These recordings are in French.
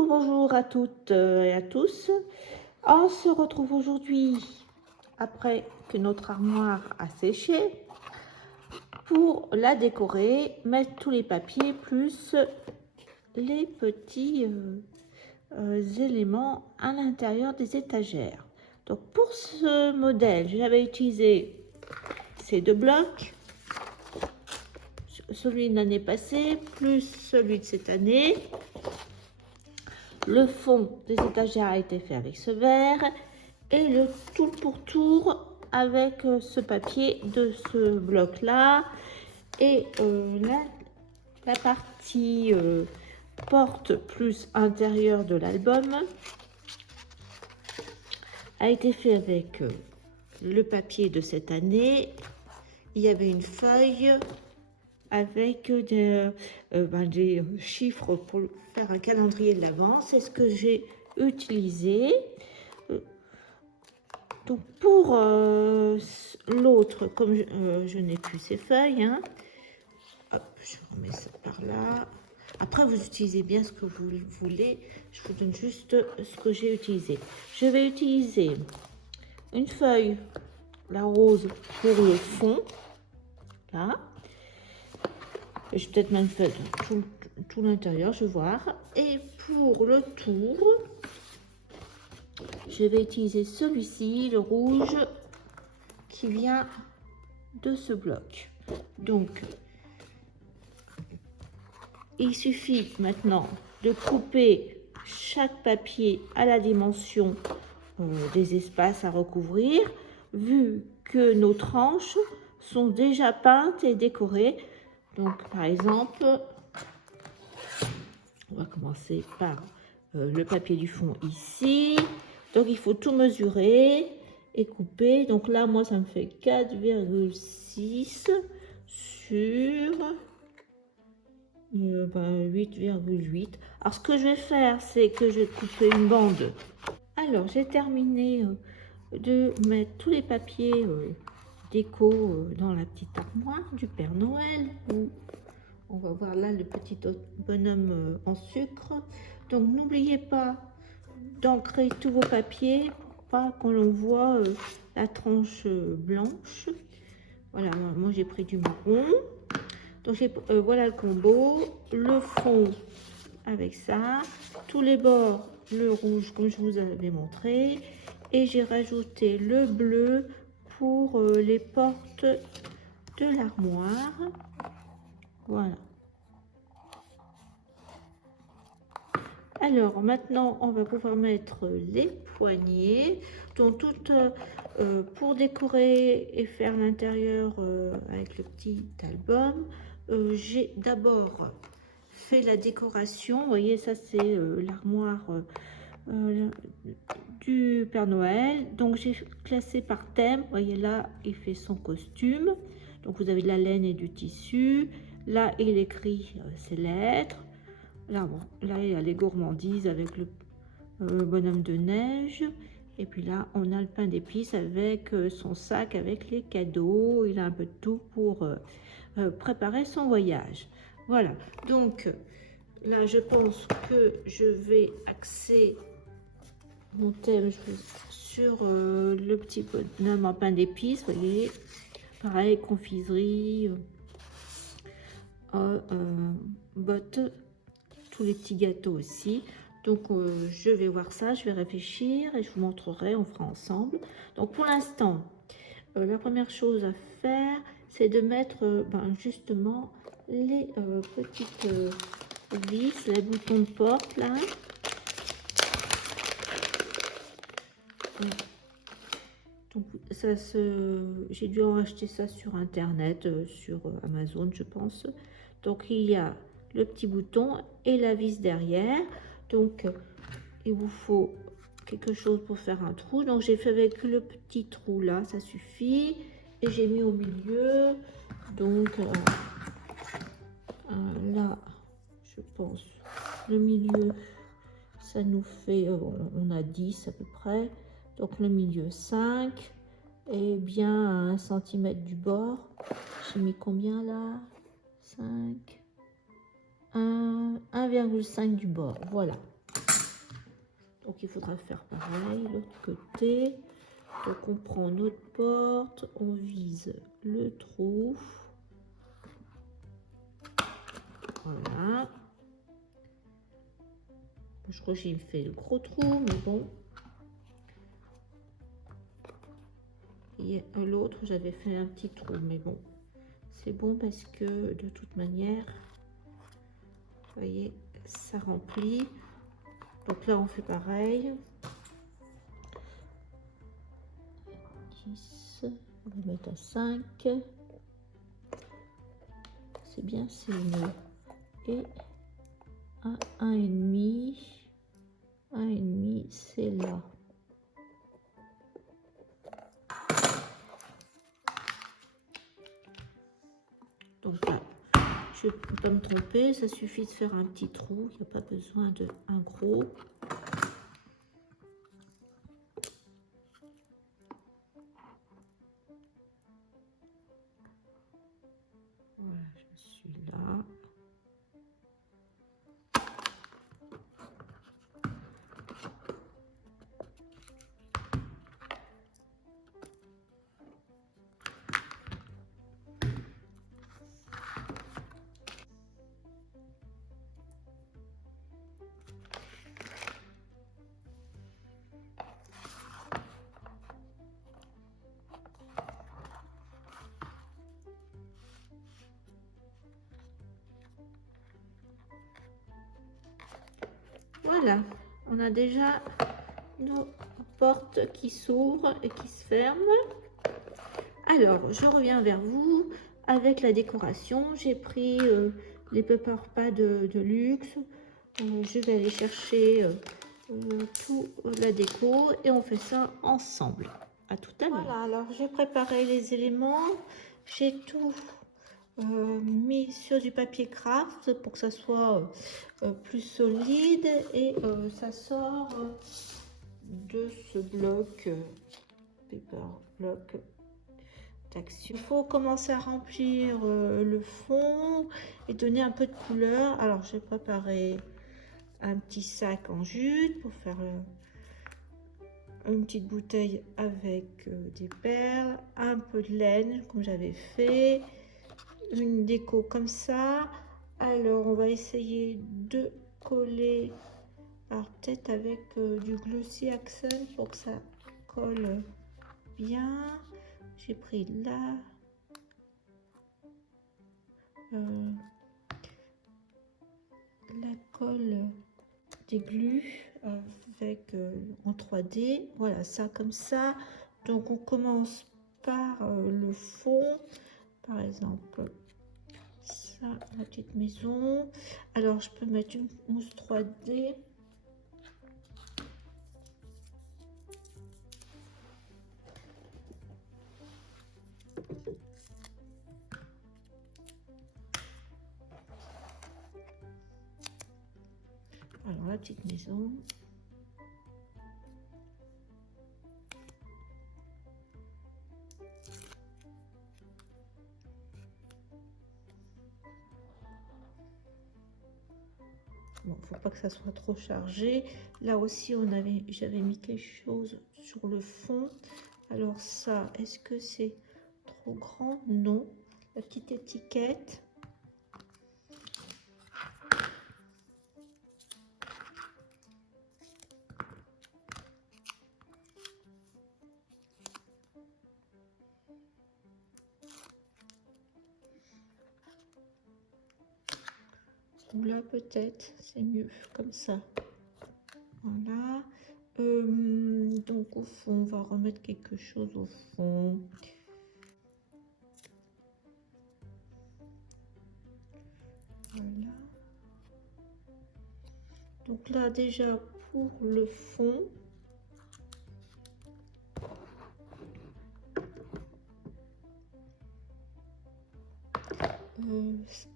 Bonjour, bonjour à toutes et à tous. On se retrouve aujourd'hui, après que notre armoire a séché, pour la décorer, mettre tous les papiers plus les petits éléments à l'intérieur des étagères. Donc pour ce modèle, j'avais utilisé ces deux blocs, celui de l'année passée plus celui de cette année. Le fond des étagères a été fait avec ce verre et le tour pour tour avec ce papier de ce bloc là, et la partie porte plus intérieure de l'album a été fait avec le papier de cette année. Il y avait une feuille avec des chiffres pour faire un calendrier de l'Avent. C'est ce que j'ai utilisé. Donc pour l'autre, comme je n'ai plus ces feuilles, hein, hop, je remets ça par là. Après, vous utilisez bien ce que vous voulez. Je vous donne juste ce que j'ai utilisé. Je vais utiliser une feuille, la rose, pour le fond, là. Je vais peut-être même faire tout l'intérieur, je vais voir. Et pour le tour, je vais utiliser celui-ci, le rouge, qui vient de ce bloc. Donc, il suffit maintenant de couper chaque papier à la dimension des espaces à recouvrir, vu que nos tranches sont déjà peintes et décorées. Donc, par exemple, on va commencer par le papier du fond ici. Donc, il faut tout mesurer et couper. Donc là, moi, ça me fait 4,6 sur 8,8. Alors, ce que je vais faire, c'est que je vais couper une bande. Alors, j'ai terminé de mettre tous les papiers déco dans la petite armoire du Père Noël. On va voir là le petit bonhomme en sucre. Donc, n'oubliez pas d'ancrer tous vos papiers pour pas qu'on voit la tranche blanche. Voilà, moi j'ai pris du marron. Donc, voilà le combo. Le fond avec ça. Tous les bords, le rouge comme je vous avais montré. Et j'ai rajouté le bleu pour les portes de l'armoire. Voilà. Alors maintenant, on va pouvoir mettre les poignées. Donc pour décorer et faire l'intérieur avec le petit album, j'ai d'abord fait la décoration. Vous voyez, ça c'est l'armoire du Père Noël. Donc j'ai classé par thème. Vous voyez là, il fait son costume. Donc vous avez de la laine et du tissu. Là, il écrit ses lettres. Là, bon, là, il y a les gourmandises avec le bonhomme de neige. Et puis là, on a le pain d'épices avec son sac avec les cadeaux. Il a un peu de tout pour préparer son voyage. Voilà. Donc, là, je pense que je vais axer mon thème sur le petit bonhomme en pain d'épices. Vous voyez, pareil, confiserie, bottes, tous les petits gâteaux aussi. Donc je vais voir ça, je vais réfléchir et je vous montrerai, on fera ensemble. Donc pour l'instant, la première chose à faire, c'est de mettre justement les petites vis, les boutons de porte là. Donc ça j'ai dû en acheter ça sur internet, sur Amazon je pense. Donc il y a le petit bouton et la vis derrière. Donc il vous faut quelque chose pour faire un trou. Donc j'ai fait avec le petit trou là, ça suffit. Et j'ai mis au milieu. Donc là, je pense, le milieu, ça nous fait, on a 10 à peu près. Donc le milieu 5. Et bien à 1 cm du bord. J'ai mis combien là? 5. 1,5 du bord. Voilà. Donc il faudra faire pareil, l'autre côté. Donc on prend notre porte, on vise le trou. Voilà. Je crois que j'ai fait le gros trou, mais bon. Et l'autre, j'avais fait un petit trou, mais bon. C'est bon parce que de toute manière, vous voyez, ça remplit. Donc là, on fait pareil. 10, on va mettre à 5. C'est bien, c'est mieux. Et à 1,5. 1,5, c'est là. Donc là, je ne peux pas me tromper, ça suffit de faire un petit trou, il n'y a pas besoin d'un gros. Voilà, je suis là. Voilà, on a déjà nos portes qui s'ouvrent et qui se ferment. Alors, je reviens vers vous avec la décoration. J'ai pris les Pepper Pad de luxe. Je vais aller chercher tout la déco et on fait ça ensemble. À tout à l'heure. Voilà, alors j'ai préparé les éléments. J'ai tout mis sur du papier craft pour que ça soit plus solide et ça sort de ce bloc paper bloc d'action. Il faut commencer à remplir le fond et donner un peu de couleur. Alors j'ai préparé un petit sac en jute pour faire une petite bouteille avec des perles, un peu de laine comme j'avais fait, une déco comme ça. Alors on va essayer de coller, alors peut-être avec du glossy accent pour que ça colle bien. J'ai pris là la colle des glues avec en 3D, voilà, ça comme ça. Donc on commence par le fond, par exemple ça, la petite maison. Alors je peux mettre une mousse 3D. Alors la petite maison. Bon, faut pas que ça soit trop chargé. Là aussi, j'avais mis quelque chose sur le fond. Alors ça, est-ce que c'est trop grand? Non. La petite étiquette. Ou là peut-être, c'est mieux comme ça. Voilà. Donc au fond, on va remettre quelque chose au fond. Voilà. Donc là déjà pour le fond.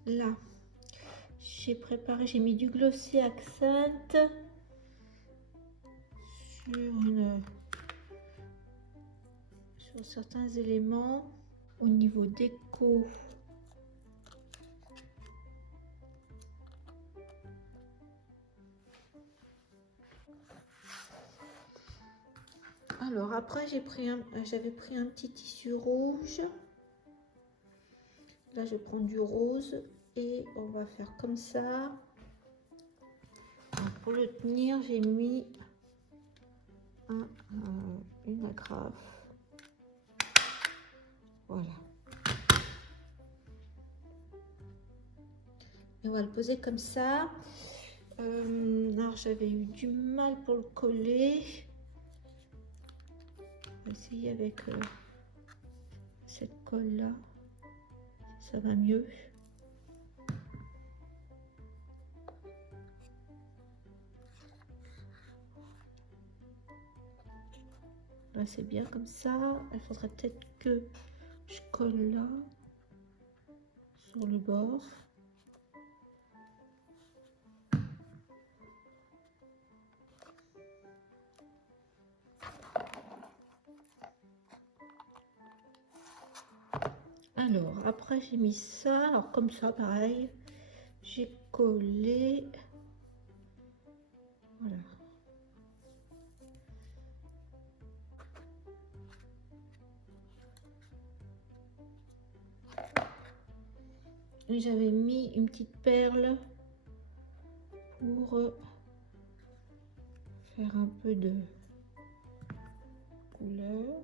Là, j'ai préparé, j'ai mis du glossy accent sur certains éléments au niveau déco. Alors après j'avais pris un petit tissu rouge. Là je prends du rose et on va faire comme ça. Alors, pour le tenir, j'ai mis une agrafe. Voilà. Et on va le poser comme ça. Alors j'avais eu du mal pour le coller. On va essayer avec cette colle là, ça va mieux. Là c'est bien comme ça. Il faudrait peut-être que je colle là sur le bord. Alors après j'ai mis ça, alors comme ça pareil, j'ai collé, voilà. Et j'avais mis une petite perle pour faire un peu de couleur.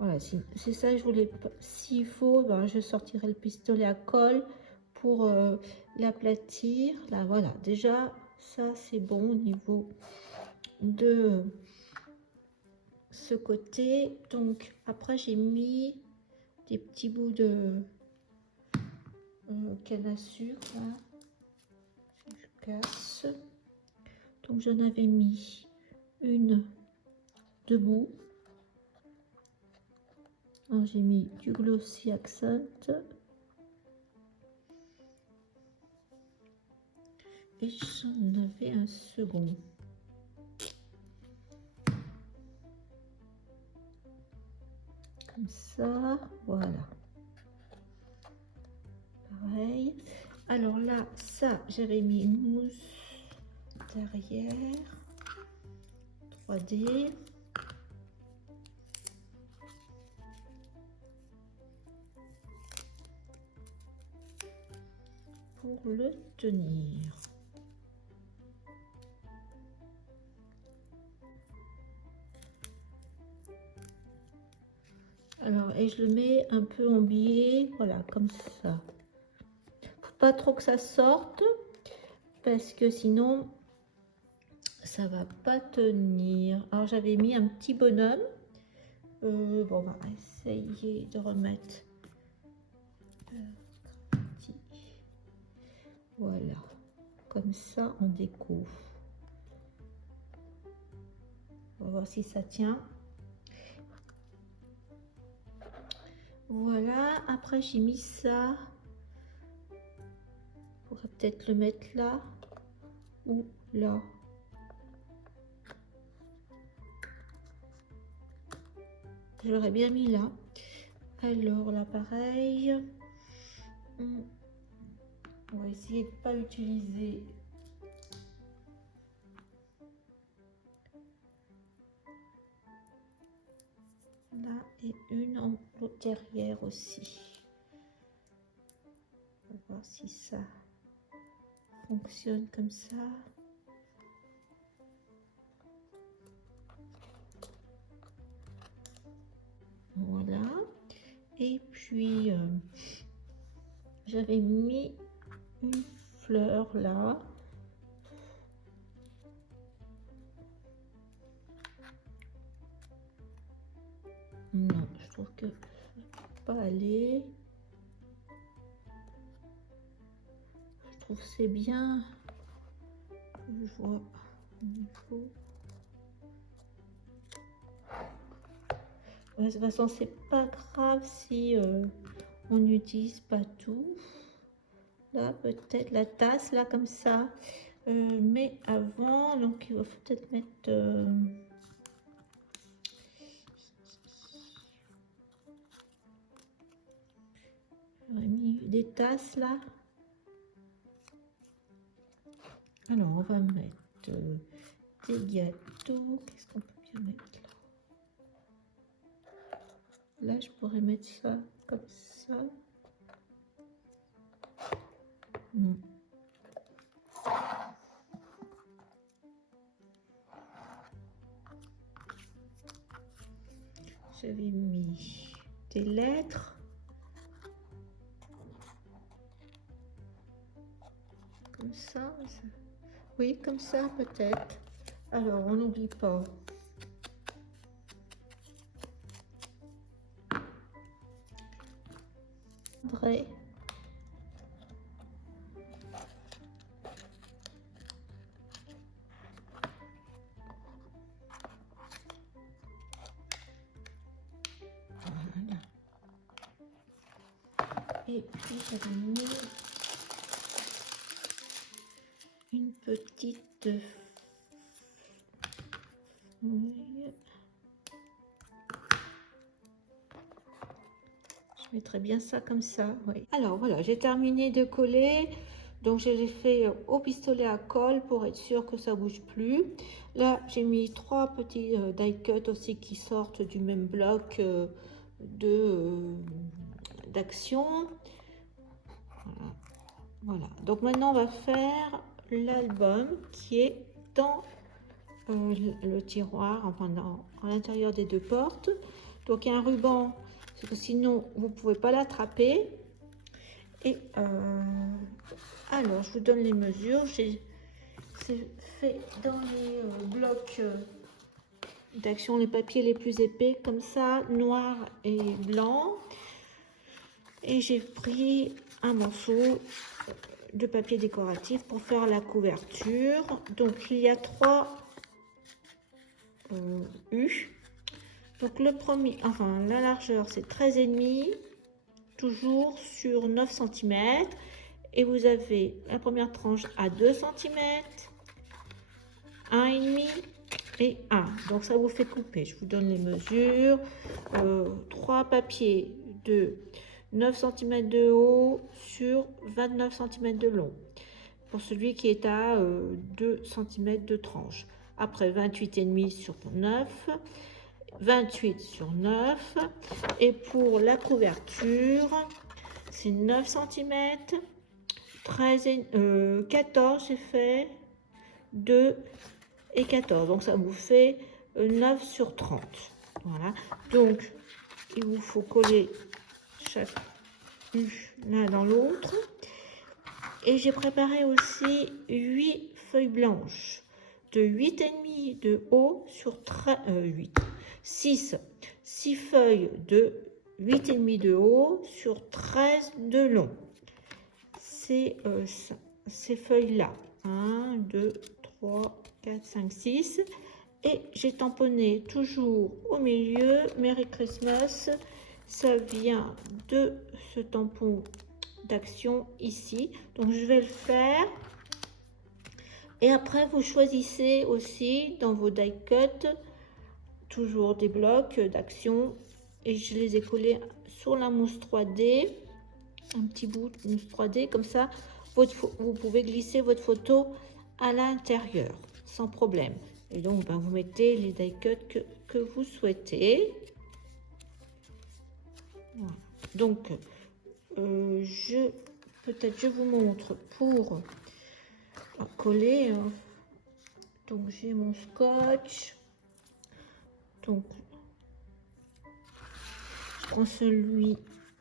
Voilà, c'est ça, je voulais, s'il faut, ben, je sortirai le pistolet à colle pour l'aplatir. Là, voilà, déjà, ça c'est bon au niveau de ce côté. Donc, après, j'ai mis des petits bouts de canne à sucre, là. Je casse. Donc, j'en avais mis une debout. J'ai mis du Glossy Accent. Et j'en avais un second. Comme ça, voilà. Pareil. Alors là, ça, j'avais mis une mousse derrière. 3D. Pour le tenir. Alors, et je le mets un peu en biais, voilà, comme ça. Faut pas trop que ça sorte, parce que sinon, ça va pas tenir. Alors, j'avais mis un petit bonhomme. Bon, on va essayer de remettre. Voilà, comme ça, on découvre. On va voir si ça tient. Voilà, après j'ai mis ça. On pourrait peut-être le mettre là ou là. J'aurais bien mis là. Alors là, pareil. On va essayer de ne pas utiliser là et une en derrière aussi. On va voir si ça fonctionne comme ça. Voilà. Et puis j'avais mis une fleur là. Non, je trouve que ça va pas aller. Je trouve que c'est bien. Je vois il faut. De toute façon, c'est pas grave si on n'utilise pas tout. Là, peut-être la tasse, là, comme ça. Mais avant, donc il faut peut-être mettre... J'aurais mis des tasses là. Alors, on va mettre des gâteaux. Qu'est-ce qu'on peut bien mettre là? Là, je pourrais mettre ça comme ça. J'avais mis des lettres. Comme ça. Oui, comme ça peut-être. Alors, on n'oublie pas. André. Voilà. Et puis, j'avais mis une petite feuille. Je mettrai bien ça comme ça, oui. Alors voilà, j'ai terminé de coller. Donc je l'ai fait au pistolet à colle pour être sûr que ça bouge plus. Là, j'ai mis 3 petits die cut aussi qui sortent du même bloc d'action. Voilà. Voilà. Donc maintenant, on va faire l'album qui est dans le tiroir, enfin à l'intérieur des 2 portes. Donc il y a un ruban, parce que sinon vous ne pouvez pas l'attraper. Et alors je vous donne les mesures. J'ai fait dans les blocs d'action les papiers les plus épais, comme ça, noir et blanc. Et j'ai pris un morceau de papier décoratif pour faire la couverture. Donc il y a 3 U. Donc le premier, enfin la largeur c'est 13,5, toujours sur 9 cm. Et vous avez la première tranche à 2 cm, 1,5 et 1. Donc ça vous fait couper. Je vous donne les mesures. 3 papiers de 9 cm de haut sur 29 cm de long. Pour celui qui est à 2 cm de tranche. Après 28,5 sur 9. 28 sur 9. Et pour la couverture, c'est 9 cm. 14, j'ai fait 2 et 14. Donc ça vous fait 9 sur 30. Voilà. Donc, il vous faut coller chaque U l'un dans l'autre. Et j'ai préparé aussi 8 feuilles blanches de 8,5 de haut sur 6 feuilles de 8,5 de haut sur 13 de long. Ces feuilles là, 1, 2, 3, 4, 5, 6. Et j'ai tamponné toujours au milieu Merry Christmas. Ça vient de ce tampon d'action ici. Donc je vais le faire. Et après vous choisissez aussi dans vos die cut toujours des blocs d'action. Et je les ai collés sur la mousse 3D. Un petit bout de mousse 3D, comme ça vous pouvez glisser votre photo à l'intérieur sans problème. Et donc vous mettez les die cut que vous souhaitez. Voilà. Donc peut-être je vous montre pour coller. Donc j'ai mon scotch. Donc je prends celui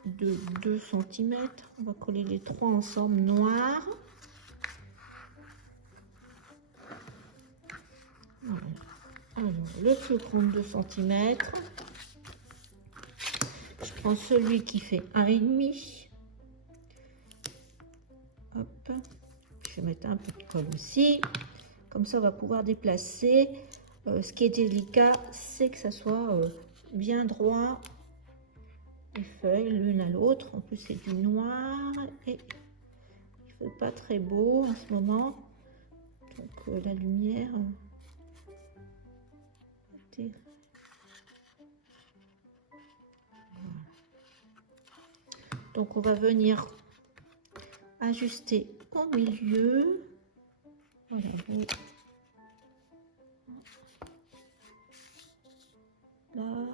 de 2 cm. On va coller les 3 ensemble noirs. Voilà. Alors, le plus grand de 2 cm. Je prends celui qui fait 1,5. Hop. Je vais mettre un peu de colle aussi. Comme ça, on va pouvoir déplacer. Ce qui est délicat, c'est que ça soit bien droit. Les feuilles l'une à l'autre. En plus, c'est du noir. Et il ne fait pas très beau en ce moment. Donc, la lumière... Donc on va venir ajuster au milieu. Voilà, là.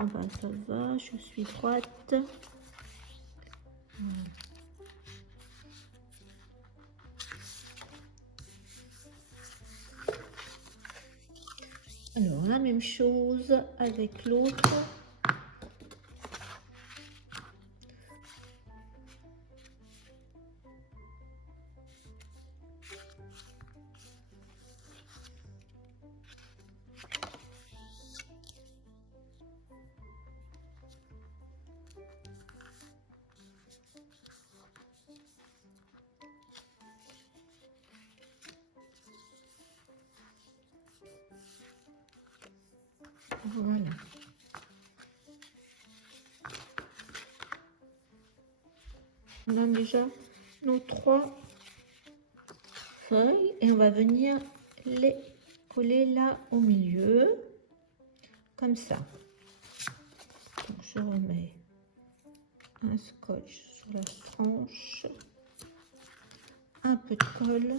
Ah bah ça va, je suis droite. Alors la même chose avec l'autre. Voilà. On a déjà nos 3 feuilles et on va venir les coller là au milieu, comme ça. Donc je remets un scotch sur la tranche, un peu de colle.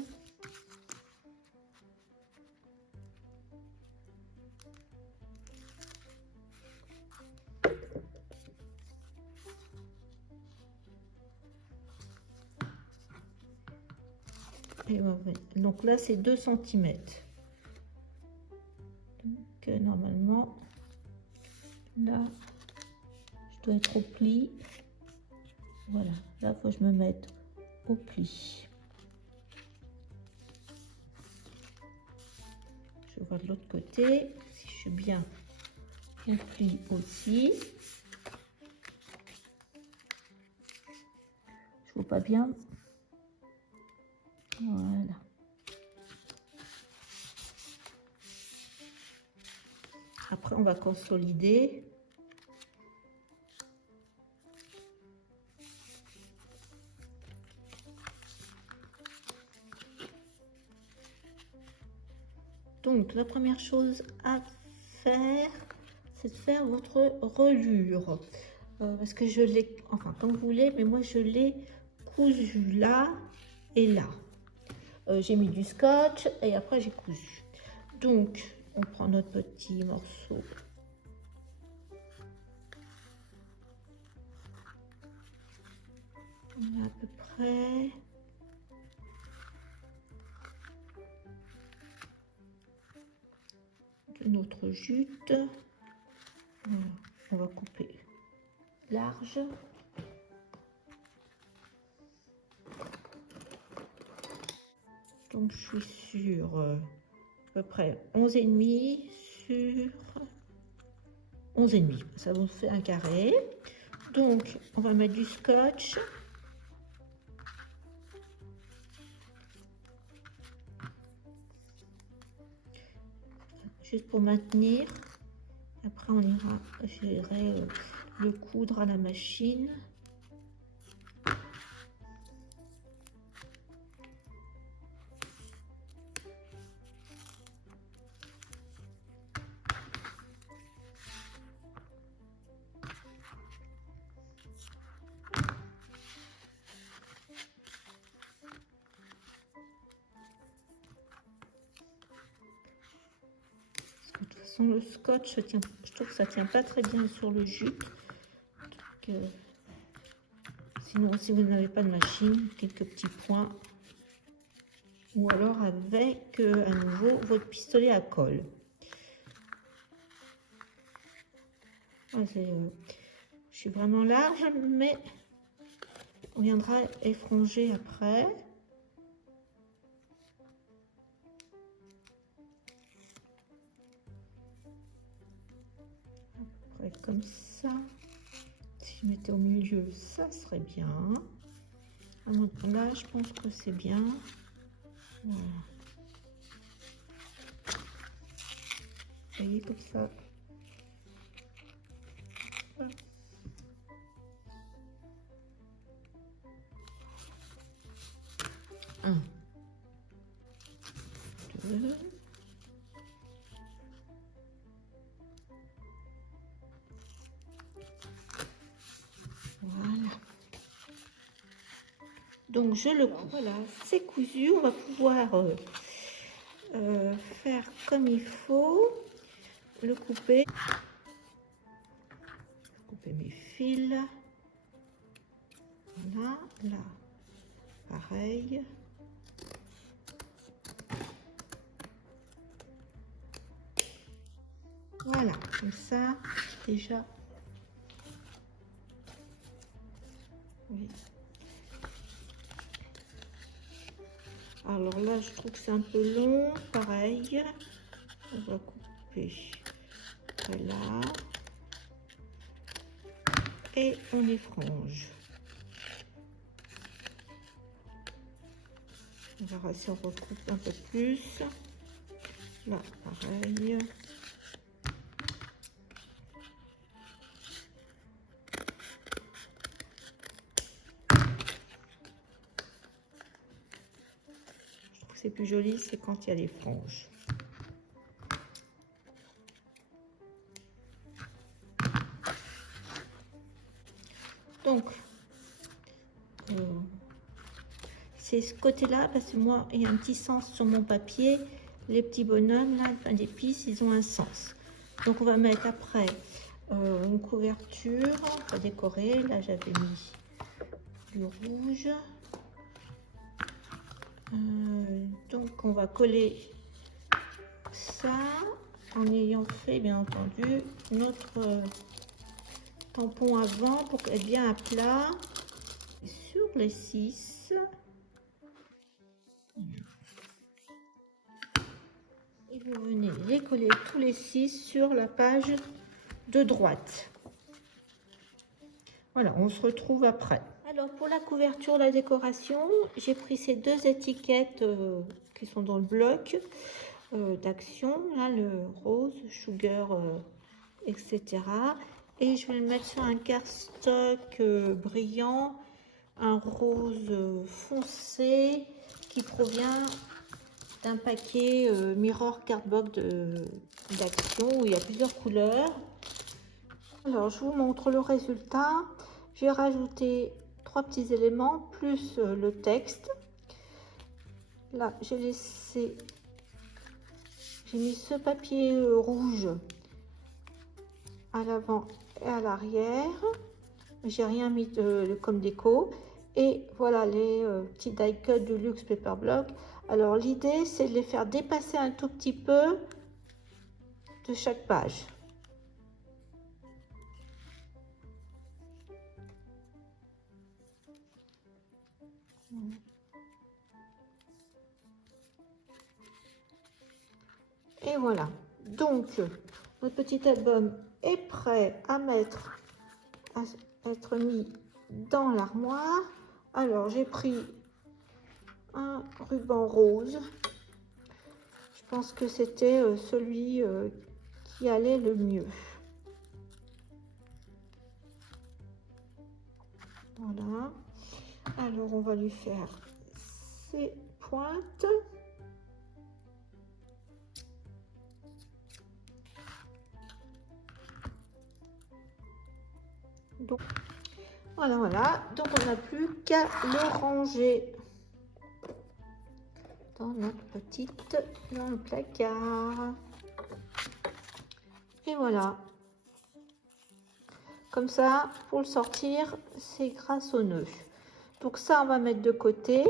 Et donc là c'est 2 cm. Donc normalement là je dois être au pli. Voilà, là il faut que je me mette au pli. Je vois de l'autre côté si je suis bien au pli aussi. Je vois pas bien. Voilà. Après, on va consolider. Donc, la première chose à faire, c'est de faire votre reliure. Parce que je l'ai, enfin, comme vous voulez, mais moi, je l'ai cousu là et là. J'ai mis du scotch et après, j'ai cousu. Donc, on prend notre petit morceau. On a à peu près. De notre jute. Voilà. On va couper large. Donc, je suis sur à peu près 11,5 sur 11,5. Ça vous fait un carré. Donc, on va mettre du scotch. Juste pour maintenir. Après, on ira, j'irai le coudre à la machine. De toute façon, le scotch, je trouve que ça tient pas très bien sur le jute. Donc, sinon, si vous n'avez pas de machine, quelques petits points. Ou alors avec, à nouveau, votre pistolet à colle. Je suis vraiment large, mais on viendra effronger après. Après, comme ça. Si je mettais au milieu, ça serait bien. Donc là, je pense que c'est bien. Voilà. Vous voyez, comme ça. Voilà. 1, 2, Donc je le coupe. Voilà, c'est cousu. On va pouvoir faire comme il faut, le couper. Couper mes fils. Voilà, là, pareil. Voilà, comme ça, déjà. Oui. Alors là, je trouve que c'est un peu long, pareil. On va couper là. Et on les frange. On verra si on recoupe un peu plus. Là, pareil. Je trouve que c'est plus joli, c'est quand il y a les franges. Donc, c'est ce côté-là, parce que moi, il y a un petit sens sur mon papier. Les petits bonhommes, là, enfin, des pistes, ils ont un sens. Donc, on va mettre après une couverture. On va décorer. Là, j'avais mis du rouge. Donc, on va coller ça en ayant fait, bien entendu, notre tampon avant pour être bien à plat. Et sur les 6. Et vous venez les coller tous les 6 sur la page de droite. Voilà, on se retrouve après. Alors pour la couverture, la décoration, j'ai pris ces deux étiquettes qui sont dans le bloc d'action, là le rose, sugar, etc. Et je vais le mettre sur un cardstock brillant, un rose foncé qui provient d'un paquet Mirror Cardboard d'Action où il y a plusieurs couleurs. Alors je vous montre le résultat. J'ai rajouté 3 petits éléments plus le texte. Là j'ai mis ce papier rouge à l'avant et à l'arrière. J'ai rien mis comme déco. Et voilà les petits die cut de Luxe Paper Block. Alors l'idée c'est de les faire dépasser un tout petit peu de chaque page. Et voilà, donc notre petit album est prêt à être mis dans l'armoire. Alors j'ai pris un ruban rose. Je pense que c'était celui qui allait le mieux. Voilà. Alors on va lui faire ses pointes. Donc voilà. Donc on n'a plus qu'à le ranger dans notre dans le placard. Et voilà. Comme ça, pour le sortir, c'est grâce au nœud. Donc ça, on va mettre de côté. De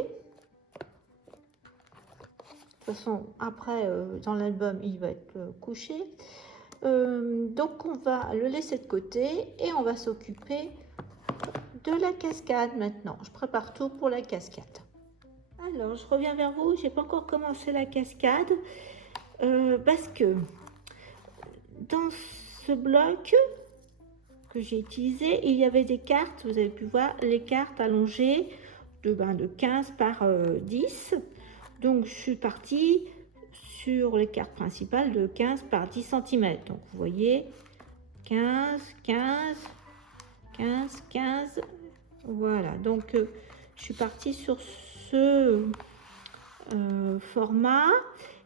toute façon, après, dans l'album, il va être couché. Donc on va le laisser de côté et on va s'occuper de la cascade maintenant. Je prépare tout pour la cascade. Alors, je reviens vers vous. J'ai pas encore commencé la cascade parce que dans ce bloc que j'ai utilisé, il y avait des cartes. Vous avez pu voir les cartes allongées de 15 par 10. Donc, je suis partie sur les cartes principales de 15 par 10 cm. Donc, vous voyez, 15, 15, 15, 15. Voilà. Donc, je suis partie sur ce format.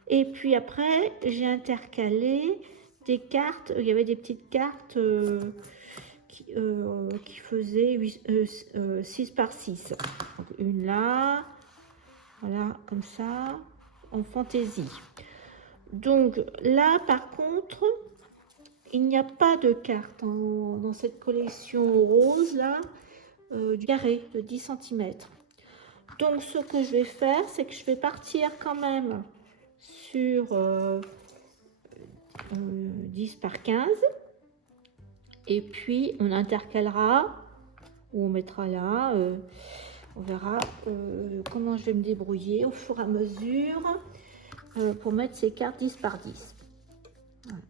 Et puis après, j'ai intercalé des cartes. Il y avait des petites cartes qui faisait 6 par 6. Donc, une là, voilà, comme ça, en fantaisie. Donc là, par contre, il n'y a pas de carte dans cette collection rose là, du carré de 10 cm. Donc ce que je vais faire, c'est que je vais partir quand même sur 10 par 15. Et puis on intercalera, ou on mettra là, on verra comment je vais me débrouiller au fur et à mesure pour mettre ces cartes 10 par 10. Voilà.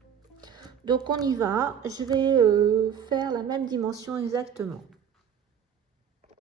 Donc on y va, je vais faire la même dimension exactement.